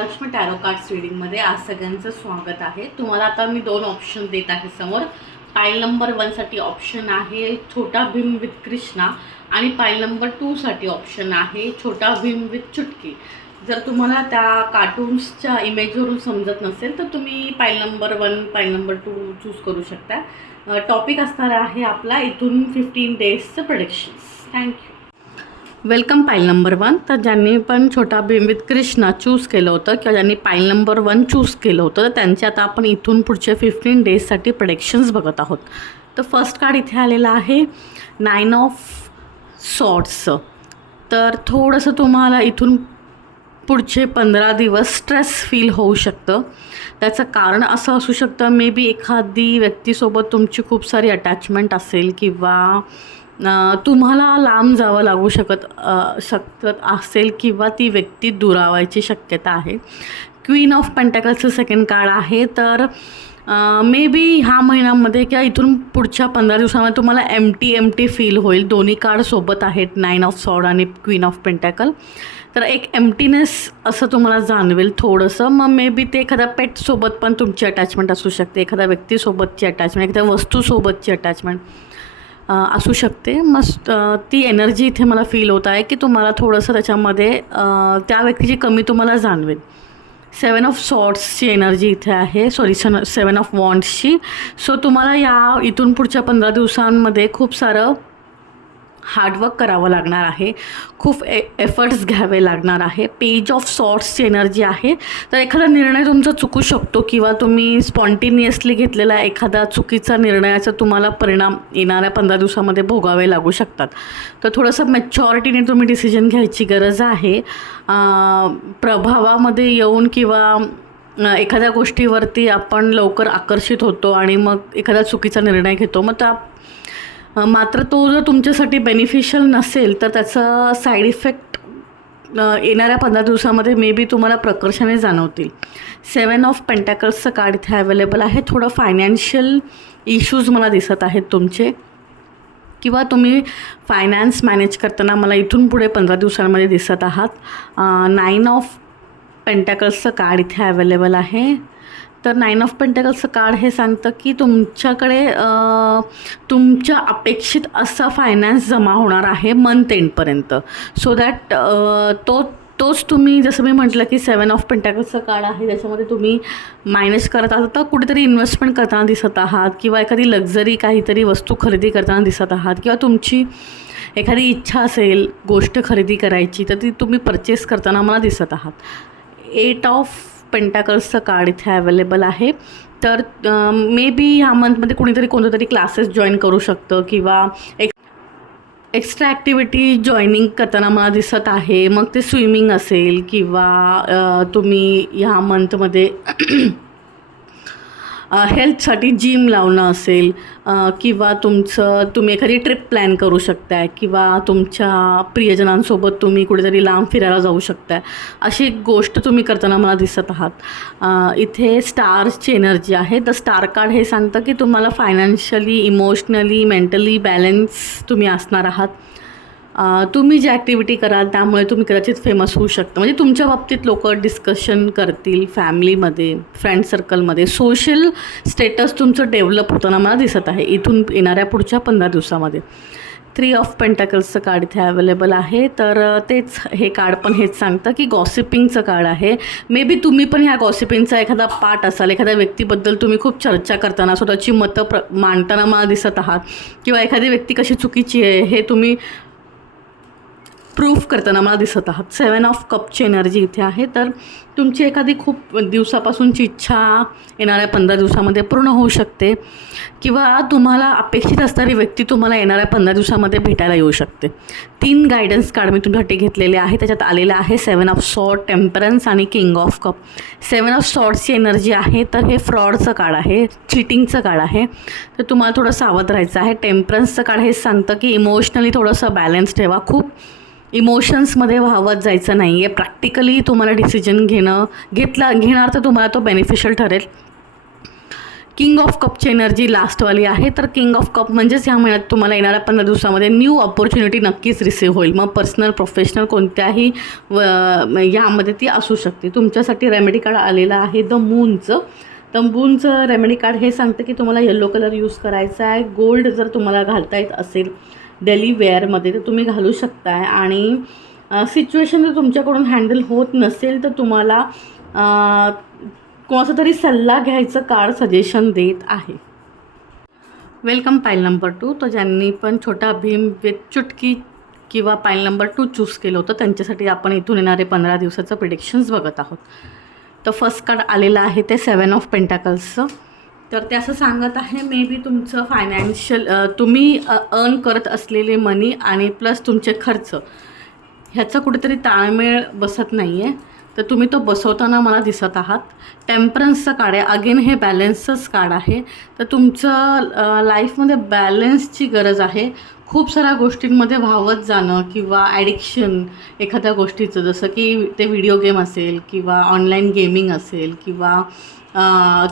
Mahalakshmi tarot cards रीडिंगमध्ये आज सगळ्यांचं स्वागत आहे। तुम्हाला आता मी दोन ऑप्शन देत आहे समोर। पाईल नंबर 1 साठी ऑप्शन आहे छोटा भीम विथ कृष्णा आणि पाईल नंबर 2 साठी ऑप्शन आहे छोटा भीम विथ चुटकी। जर तुम्हाला त्या कार्टून्सच्या इमेजवरून समजत नसेल तर तुम्ही पाईल नंबर 1 पाईल नंबर 2 चूज करू शकता। टॉपिक असणार आहे आपला इथून 15 डेजचं प्रेडिक्शन्स। थँक्यू। वेलकम पाईल नंबर 1। तर ज्यांनी पण छोटा भीम विथ कृष्णा चूज केलं होतं किंवा ज्यांनी पाईल नंबर 1 चूज केलं होतं तर त्यांचे आता आपण इथून पुढचे 15 डेजसाठी प्रेडिक्शन्स बघत आहोत। तर फर्स्ट कार्ड इथे आलेलं आहे 9 ऑफ सॉर्ड्सचं। तर थोडंसं तुम्हाला इथून पुढचे 15 दिवस स्ट्रेस फील होऊ शकतं। त्याचं कारण असं असू शकतं मे बी एखादी व्यक्तीसोबत तुमची खूप सारी अटॅचमेंट असेल किंवा तुम्हाला लांब जावं लागू शकत असेल किंवा ती व्यक्ती दुरावायची शक्यता आहे। क्वीन ऑफ पेंटॅकल्सचं सेकंड कार्ड आहे। तर मे बी ह्या महिन्यामध्ये किंवा इथून पुढच्या 15 दिवसामध्ये तुम्हाला एम्प्टी फील होईल। दोन्ही कार्ड सोबत आहेत 9 ऑफ सॉर्ड आणि क्वीन ऑफ पेंटॅकल। तर एक एम्प्टीनेस असं तुम्हाला जाणवेल थोडंसं। मग मे बी ते एखाद्या पेटसोबत पण तुमची अटॅचमेंट असू शकते, एखाद्या व्यक्तीसोबतची अटॅचमेंट, एखाद्या वस्तूसोबतची अटॅचमेंट असू शकते। मस्त ती एनर्जी इथे मला फील होत आहे की तुम्हाला थोडंसं त्याच्यामध्ये त्या व्यक्तीची कमी तुम्हाला जाणवेल। 7 ऑफ सॉर्ड्सची एनर्जी इथे आहे, 7 ऑफ वॉन्ड्सची। सो तुम्हाला या इथून पुढच्या 15 दिवसांमध्ये खूप सारं हार्डवर्क करावं लागणार आहे, खूप एफर्ट्स घ्यावे लागणार आहे। पेज ऑफ सॉर्ड्सची एनर्जी आहे। तर एखादा निर्णय तुमचा चुकू शकतो किंवा तुम्ही स्पॉन्टेनियसली घेतलेला एखादा चुकीचा निर्णयाचा तुम्हाला परिणाम येणाऱ्या 15 दिवसामध्ये भोगावे लागू शकतात। तर थोडंसं मॅच्युरिटीने तुम्ही डिसिजन घ्यायची गरज आहे। प्रभावामध्ये येऊन किंवा एखाद्या गोष्टीवरती आपण लवकर आकर्षित होतो आणि मग एखादा चुकीचा निर्णय घेतो। मग मात्र तो जर तुमच्यासाठी बेनिफिशियल नसेल तर त्याचा साईड इफेक्ट येणाऱ्या 15 दिवसामध्ये मे बी तुम्हाला प्रकर्षाने जाणवतील। 7 ऑफ पेंटॅकल्सचं कार्ड इथे अवेलेबल आहे। थोडं फायनान्शियल इश्यूज मला दिसत आहेत तुमचे किंवा तुम्ही फायनान्स मॅनेज करताना मला इथून पुढे 15 दिवसांमध्ये दिसत आहात। 9 ऑफ पेंटॅकल्सचं कार्ड इथे अवेलेबल आहे। तर 9 ऑफ पेंटॅकल्सचं कार्ड हे सांगतं की तुमच्याकडे तुमच्या अपेक्षित असा फायनान्स जमा होणार आहे मंथ एंडपर्यंत। सो दॅट तोच तुम्ही जसं मी म्हटलं की 7 ऑफ पेंटॅकल्सचं कार्ड आहे त्याच्यामध्ये तुम्ही मायनस करत आहात तर कुठेतरी इन्व्हेस्टमेंट करताना दिसत आहात किंवा एखादी लक्झरी काहीतरी वस्तू खरेदी करताना दिसत आहात किंवा तुमची एखादी इच्छा असेल गोष्ट खरेदी करायची तर ती तुम्ही परचेस करताना मला दिसत आहात। 8 ऑफ पेंटॅकल्सचं कार्ड इथे अवेलेबल आहे। तर मे बी ह्या मंथमध्ये कोणीतरी कोणतं तरी क्लासेस जॉईन करू शकतं किंवा एक्स्ट्रा ॲक्टिव्हिटी जॉईनिंग करताना मला दिसत आहे। मग ते स्विमिंग असेल किंवा तुम्ही ह्या मंथमध्ये हेल्थसाठी जिम लावणं असेल किंवा तुम्ही एखादी ट्रिप प्लॅन करू शकताय किंवा तुमच्या प्रियजनांसोबत तुम्ही कुठेतरी लांब फिरायला जाऊ शकताय। अशी एक गोष्ट तुम्ही करताना मला दिसत आहात। इथे स्टार्सची एनर्जी आहे। द स्टार कार्ड हे सांगतं की तुम्हाला फायनान्शियली, इमोशनली, मेंटली बॅलन्स तुम्ही असणार आहात। तुम्ही जी ॲक्टिव्हिटी कराल त्यामुळे तुम्ही कदाचित फेमस होऊ शकता। म्हणजे तुमच्या बाबतीत लोक डिस्कशन करतील फॅमिलीमध्ये, फ्रेंड सर्कलमध्ये। सोशल स्टेटस तुमचं डेव्हलप होताना मला दिसत आहे इथून येणाऱ्या पुढच्या 15 दिवसामध्ये। 3 ऑफ पेंटॅकल्सचं कार्ड इथे अवेलेबल आहे। तर तेच हे कार्ड पण हेच सांगतं की गॉसिपिंगचं कार्ड आहे। मे बी तुम्ही पण ह्या गॉसिपिंगचा एखादा पार्ट असाल, एखाद्या व्यक्तीबद्दल तुम्ही खूप चर्चा करताना स्वतःची मतं मांडताना मला दिसत आहात किंवा एखादी व्यक्ती कशी चुकीची आहे हे तुम्ही प्रूफ करताना मला दिसत आहात। 7 ऑफ कपची एनर्जी इथे आहे। तर तुमची एखादी खूप दिवसापासूनची इच्छा येणाऱ्या 15 दिवसामध्ये पूर्ण होऊ शकते किंवा तुम्हाला अपेक्षित असणारी व्यक्ती तुम्हाला येणाऱ्या 15 दिवसामध्ये भेटायला येऊ शकते। 3 गायडन्स कार्ड मी तुमच्यासाठी घेतलेले आहे। त्याच्यात आलेलं आहे 7 ऑफ सॉर्ड, टेम्परन्स आणि किंग ऑफ कप। 7 ऑफ सॉर्डची एनर्जी आहे। तर हे फ्रॉडचं कार्ड आहे, चिटिंगचं कार्ड आहे। तर तुम्हाला थोडं सावध राहायचं आहे। टेम्परन्सचं कार्ड हे सांगतं की इमोशनली थोडंसं बॅलन्स ठेवा, खूप इमोशन्समध्ये वाहवत जायचं नाही आहे। प्रॅक्टिकली तुम्हाला डिसिजन घेणार तर तुम्हाला तो बेनिफिशियल ठरेल किंग ऑफ कपची एनर्जी लास्टवाली आहे. तर किंग ऑफ कप म्हणजेच ह्या महिन्यात तुम्हाला येणाऱ्या 15 दिवसामध्ये न्यू ऑपॉर्च्युनिटी नक्कीच रिसीव्ह होईल. मग पर्सनल प्रोफेशनल कोणत्याही ह्यामध्ये ती असू शकते. तुमच्यासाठी रेमेडी कार्ड आलेलं आहे द मूनचं रेमेडी कार्ड हे सांगतं की तुम्हाला येलो कलर यूज करायचा आहे. गोल्ड जर तुम्हाला घालता येत असेल डेली वेअरमध्ये तर तुम्ही घालू शकताय. आणि सिच्युएशन जर तुमच्याकडून हँडल होत नसेल तर तुम्हाला कोणाचा तरी सल्ला घ्यायचं कार्ड सजेशन देत आहे. वेलकम पाईल नंबर 2. तर ज्यांनी पण छोटा भीम विथ चुटकी किंवा पाईल नंबर 2 चूज केलं होतं त्यांच्यासाठी आपण इथून येणारे 15 दिवसाचं प्रिडिक्शन्स बघत आहोत. तर फर्स्ट कार्ड आलेलं आहे ते 7 ऑफ पेंटाकल्सचं. तर ते असं सांगत आहे मे बी तुमचं फायनान्शियल तुम्ही अर्न करत असलेले मनी आणि प्लस तुमचे खर्च ह्याचा कुठेतरी ताळमेळ बसत नाही आहे. तर तुम्ही तो बसवताना मला दिसत आहात. टेम्परन्सचं कार्ड आहे. अगेन हे बॅलन्सचंच कार्ड आहे. तर तुमचं लाईफमध्ये बॅलन्सची गरज आहे. खूप साऱ्या गोष्टींमध्ये वाहवत जाणं किंवा ॲडिक्शन एखाद्या गोष्टीचं जसं की ते व्हिडिओ गेम असेल किंवा ऑनलाईन गेमिंग असेल किंवा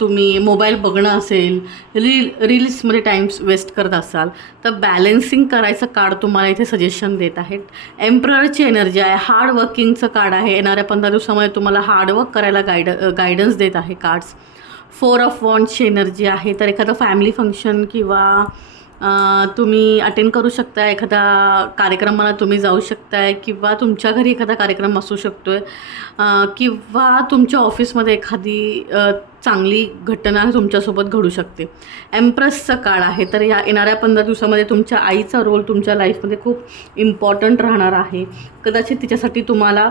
तुम्ही मोबाईल बघणं असेल, रील्समध्ये टाईम्स वेस्ट करत असाल तर बॅलन्सिंग करायचं कार्ड तुम्हाला इथे सजेशन देत आहेत. एम्प्ररची एनर्जी आहे. हार्डवर्किंगचं कार्ड आहे. येणाऱ्या 15 दिवसामध्ये तुम्हाला हार्डवर्क करायला गायडन्स देत आहे कार्ड्स. 4 ऑफ वॉन्ड्सची एनर्जी आहे. तर एखादं फॅमिली फंक्शन किंवा तुम्ही अटेंड करू शकता. एखादा कार्यक्रमाला तुम्ही जाऊ शकताय किंवा तुमच्या घरी एखादा कार्यक्रम असू शकतो आहे किंवा तुमच्या ऑफिसमध्ये एखादी चांगली घटना तुमच्यासोबत घडू शकते. एम्प्रेसचं कार्ड आहे. तर या येणाऱ्या 15 दिवसामध्ये तुमच्या आईचा रोल तुमच्या लाईफमध्ये खूप इम्पॉर्टंट राहणार आहे. कदाचित तिच्यासाठी तुम्हाला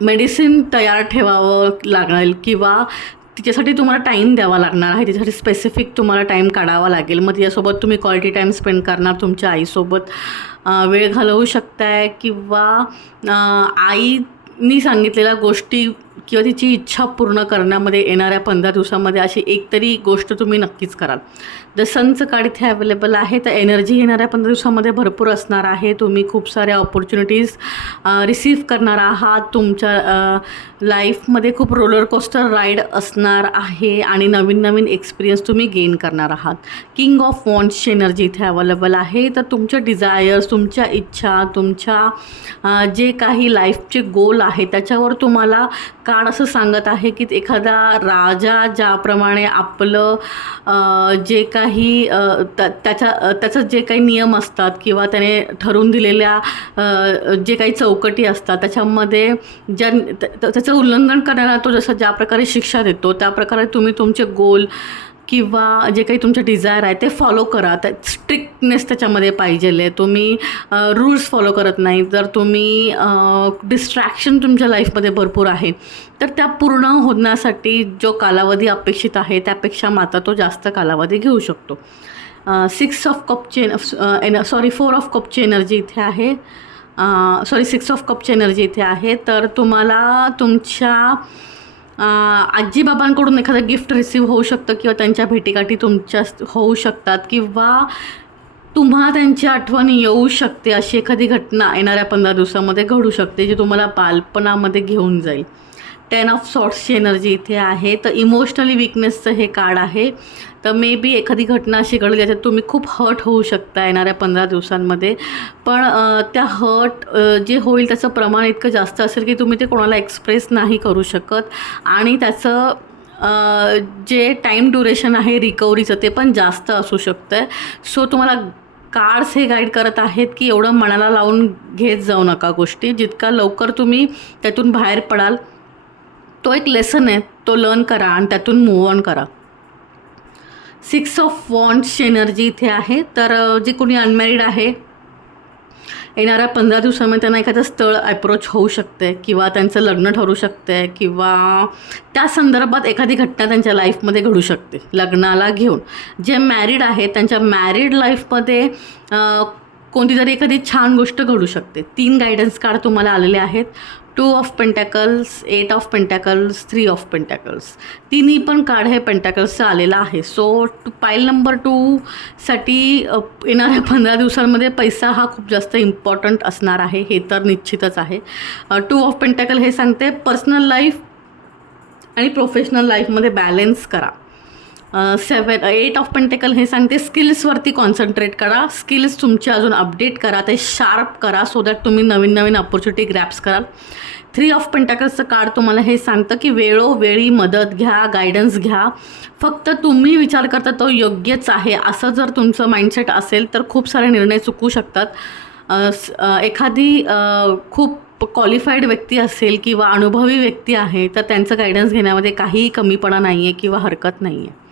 मेडिसिन तयार ठेवावं लागेल किंवा तिच्यासाठी तुम्हाला टाईम द्यावा लागणार आहे. तिच्यासाठी स्पेसिफिक तुम्हाला टाईम काढावा लागेल. मग तिच्यासोबत तुम्ही क्वालिटी टाईम स्पेंड करणार. तुमच्या आईसोबत वेळ घालवू शकताय किंवा आईनी सांगितलेल्या गोष्टी किंवा तिची इच्छा पूर्ण करण्यामध्ये येणाऱ्या 15 दिवसामध्ये अशी एकतरी गोष्ट तुम्ही नक्कीच कराल. द सनचं कार्ड इथे अवेलेबल आहे. तर एनर्जी येणाऱ्या 15 दिवसामध्ये भरपूर असणार आहे. तुम्ही खूप साऱ्या ऑपॉर्च्युनिटीज रिसीव्ह करणार आहात. तुमच्या लाईफमध्ये खूप रोलर कोस्टर राईड असणार आहे आणि नवीन नवीन एक्सपिरियन्स तुम्ही गेन करणार आहात. किंग ऑफ वॉन्ड्सची एनर्जी इथे अवेलेबल आहे. तर तुमच्या डिझायर्स, तुमच्या इच्छा, तुमच्या जे काही लाईफचे गोल आहे त्याच्यावर तुम्हाला कार्ड असं सांगत आहे की एखादा राजा ज्याप्रमाणे आपलं जे काही त्याचं जे काही नियम असतात किंवा त्याने ठरवून दिलेल्या जे काही चौकटी असतात त्याच्यामध्ये त्याचं उल्लंघन करण्याला तो जसं ज्या प्रकारे शिक्षा देतो त्या प्रकारे तुम्ही तुमचे गोल किंवा जे काही तुमचे डिझायर आहे ते फॉलो करा. त्या स्ट्रिक्टनेस त्याच्यामध्ये पाहिजे आहे. तुम्ही रूल्स फॉलो करत नाही. जर तुम्ही डिस्ट्रॅक्शन तुमच्या लाईफमध्ये भरपूर आहे तर त्या पूर्ण होण्यासाठी जो कालावधी अपेक्षित आहे त्यापेक्षा मात्र तो जास्त कालावधी घेऊ शकतो. 4 ऑफ कपची एनर्जी इथे आहे. 6 ऑफ कपची एनर्जी इथे आहे. तर तुम्हाला तुमच्या आजीबाबांकडून एखादं गिफ्ट रिसीव्ह होऊ शकतं किंवा त्यांच्या भेटीगाठी तुमच्या होऊ शकतात किंवा तुम्हाला त्यांची आठवण येऊ शकते. अशी एखादी घटना येणाऱ्या 15 दिवसामध्ये घडू शकते जी तुम्हाला बालपणामध्ये घेऊन जाईल. 10 ऑफ सॉर्ट्सची एनर्जी इथे आहे. तर इमोशनली विकनेसचं हे कार्ड आहे. तर मे बी एखादी घटना अशी घडली ज्याच्यात तुम्ही खूप हर्ट होऊ शकता येणाऱ्या 15 दिवसांमध्ये. पण त्या हर्ट जे होईल त्याचं प्रमाण इतकं जास्त असेल की तुम्ही ते कोणाला एक्सप्रेस नाही करू शकत आणि त्याचं जे टाईम ड्युरेशन आहे रिकव्हरीचं ते पण जास्त असू शकतं. सो तुम्हाला कार्ड्स हे गाईड करत आहेत की एवढं मनाला लावून घेत जाऊ नका गोष्टी. जितका लवकर तुम्ही त्यातून बाहेर पडाल तो एक लेसन आहे, तो लर्न करा आणि त्यातून मूव्ह ऑन करा. 6 ऑफ वॉन्ड्सची एनर्जी इथे आहे. तर जे कोणी अनमॅरिड आहे येणाऱ्या 15 दिवसामध्ये त्यांना एखादं स्थळ अप्रोच होऊ शकते किंवा त्यांचं लग्न ठरू शकते किंवा त्या संदर्भात एखादी घटना त्यांच्या लाईफमध्ये घडू शकते लग्नाला घेऊन. जे मॅरिड आहेत त्यांच्या मॅरिड लाईफमध्ये कोणती तरी एखादी छान गोष्ट घडू शकते. 3 गायडन्स कार्ड तुम्हाला आलेले आहेत. 2 of pentacles, 8 of pentacles, 3 of pentacles. तिन्ही पण कार्ड हे पेंटॅकल्सचं आलेलं आहे. सो पाईल नंबर 2 साठी येणाऱ्या 15 दिवसांमध्ये पैसा हा खूप जास्त इम्पॉर्टंट असणार आहे, हे तर निश्चितच आहे. 2 ऑफ पेंटॅकल हे सांगते पर्सनल लाईफ आणि प्रोफेशनल लाईफमध्ये बॅलेन्स करा. 8 ऑफ पेंटेकल हे सांगते स्किल्सवरती कॉन्सन्ट्रेट करा, स्किल्स तुमचे अजून अपडेट करा, ते शार्प करा सो दॅट तुम्ही नवीन नवीन अपॉर्च्युनिटी ग्रॅप्स कराल. 3 ऑफ पेंटॅकल्सचं कार्ड तुम्हाला हे सांगतं की वेळोवेळी मदत घ्या, गायडन्स घ्या. फक्त तुम्ही विचार करता तो योग्यच आहे असं जर तुमचं माइंडसेट असेल तर खूप सारे निर्णय चुकू शकतात. एखादी खूप क्वालिफाईड व्यक्ती असेल किंवा अनुभवी व्यक्ती आहे तर त्यांचं गायडन्स घेण्यामध्ये काहीही कमीपणा नाही आहे किंवा हरकत नाही आहे.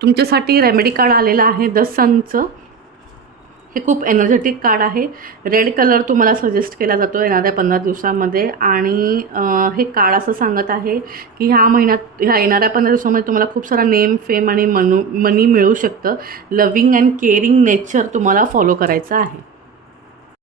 तुमच्यासाठी रेमेडी कार्ड आलेलं आहे द सनचं. हे खूप एनर्जेटिक कार्ड आहे. रेड कलर तुम्हाला सजेस्ट केला जातो येणाऱ्या 15 दिवसामध्ये. आणि हे कार्ड असं सांगत आहे की ह्या येणाऱ्या 15 दिवसामध्ये तुम्हाला खूप सारा नेम, फेम आणि मनी मिळू शकतं. लव्हिंग अँड केअरिंग नेचर तुम्हाला फॉलो करायचं आहे.